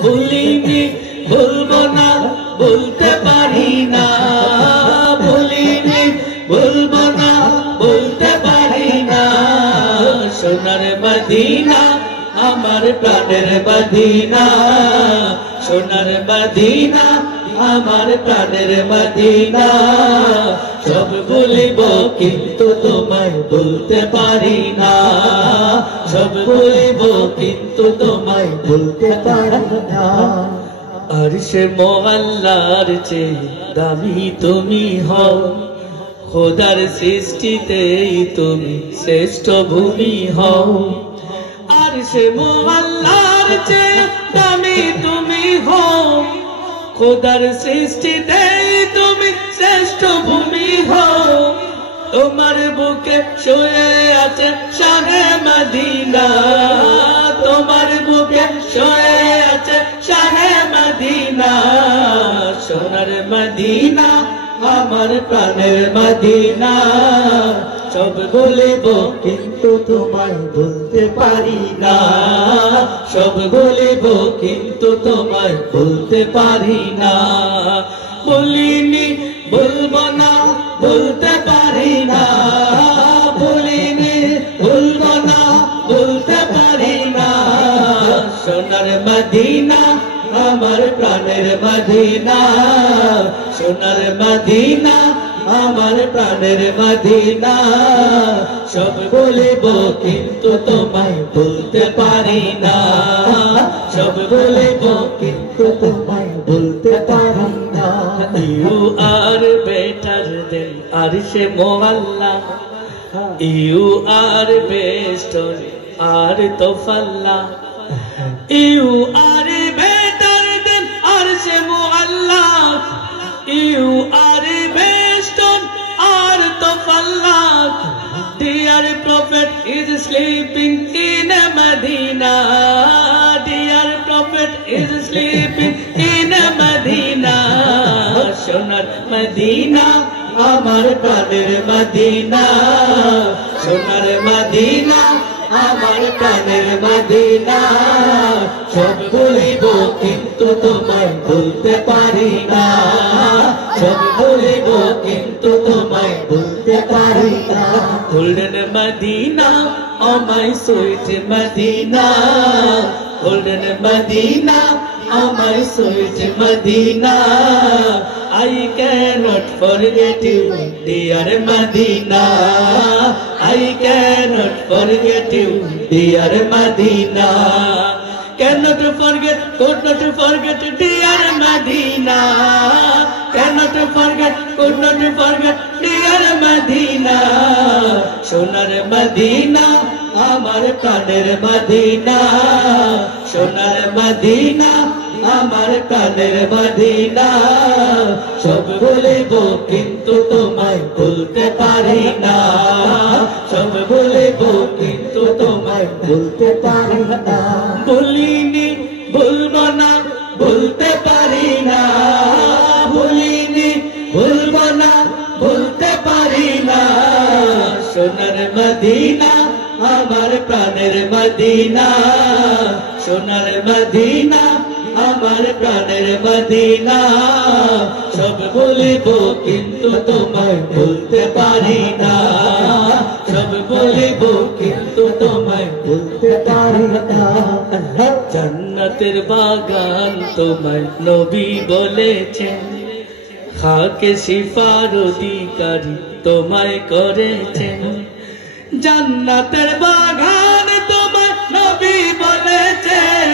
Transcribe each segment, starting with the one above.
ভুলিনি ভুলবো না ভুলতে পারি না ভুলিনি ভুলবো না ভুলতে পারি না সোনার মদিনা আমার প্রাণের মদিনা সোনার মদিনা আমার প্রাণের মদিনা সব ভুলিব কিন্তু তোমায় ভুলতে পারি না সব ভুলিব কিন্তু তোমায় ভুলতে পারি না আরশে মোআল্লার চেয়ে দামি তুমি হও খোদার সৃষ্টিতেই তুমি শ্রেষ্ঠ ভূমি হও আরশে মোআল্লার চেয়ে দামি তুমি হও খোদার সৃষ্টিতেই তুমি শ্রেষ্ঠ ভূমি হও তোমার বুকে শুয়ে আছে শাহে মদিনা তোমার বুকে শুয়ে আছে শাহে মদিনা সোনার মদিনা আমার প্রাণের মদিনা সব বলিব কিন্তু তোমায় বলতে পারি না সব বলিব কিন্তু তোমায় বলতে পারি না বলিনি বলবো না বলতে পারি না বলিনি বলবো না বলতে পারি না সোনার মদিনা আমার প্রাণের মদিনা সোনার মদিনা আমার প্রাণের মদিনা সব বলিব কিন্তু তোমায় বলতে পারি না সব বলিব কিন্তু তোমায় বলতে পারি না ইউ আর বেটার দেন আরশে মোআল্লা ইউ আর বেস্ট আর তোফাল্লা ইউ আর বেটার দেন আরশে মোআল্লা ইউ আর বেস্ট আর তোফাল্লা Dear Prophet is sleeping in Medina. Dear Prophet is sleeping in Medina. সোনার মদিনা আমার প্রাণের মদিনা সোনার মদিনা আমার প্রাণের মদিনা সব বলিব কিন্তু তোমায় বলতে পারি না সব বলিব কিন্তু তোমায় বলতে পারি না golden Medina oh my sweet Medina golden Medina oh my sweet Medina I cannot forget you, dear Medina. I cannot forget you, dear Medina. Cannot forget, could not forget, dear Medina. Cannot forget, could not forget, dear Medina. সোনার Medina আমার প্রাণের Medina সোনার Medina আমার প্রাণের Medina সব বলিব কিন্তু তোমায় বলতে পারি না সব বলিব কিন্তু তোমায় বলতে পারি না বলিনি বলবো না বলতে পারি না বলিনি বলবো না বলতে পারি না সোনার মদিনা আমার প্রাণের মদিনা সোনার মদিনা আমার প্রাণের মদিনা সব বলিব কিন্তু তোমায় বলতে পারি না সব বলিব কিন্তু তোমায় বলতে পারি না জান্নাতের বাগান তোমায় নবী বলেছেন খাকে শিফার অধিকারী তোমায় করেছেন জান্নাতের বাগান তোমায় নবী বলেছেন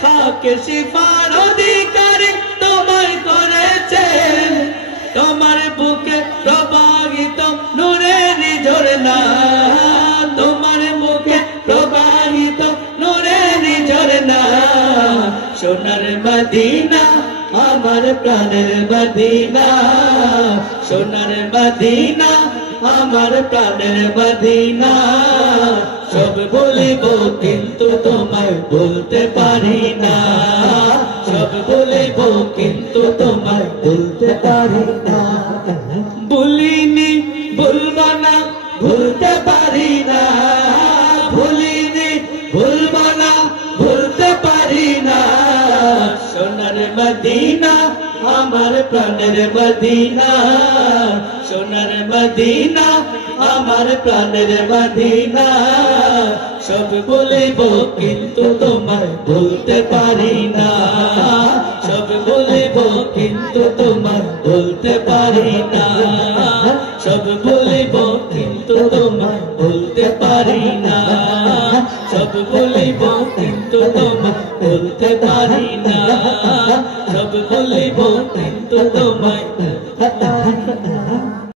খাকে শিফার অধিকারী তোমায় করেছেন তোমার বুকে প্রবাহিত নূরের ঝরনা তোমার বুকে প্রবাহিত নূরের ঝরনা সোনার মদিনা আমার প্রাণের মদিনা সোনার মদিনা আমার প্রাণের মদিনা সব বলিব কিন্তু তোমায় বলতে পারি না সব বলিব কিন্তু তোমায় বলতে পারি না বলিনি বলবো না ভুলতে পারি না ভুলিনি ভুলবো না ভুলতে পারি না সোনার মদিনা আমার প্রাণের মদিনা সোনার মদিনা আমার প্রাণের মদিনা সব বলিব কিন্তু তোমায় বলতে পারি না সব বলিব কিন্তু তোমায় বলতে পারি না সব বলিব কিন্তু তোমায় বলতে পারি না সব বলিব কিন্তু তোমায় বলতে পারি না সব বলিব কিন্তু তোমায়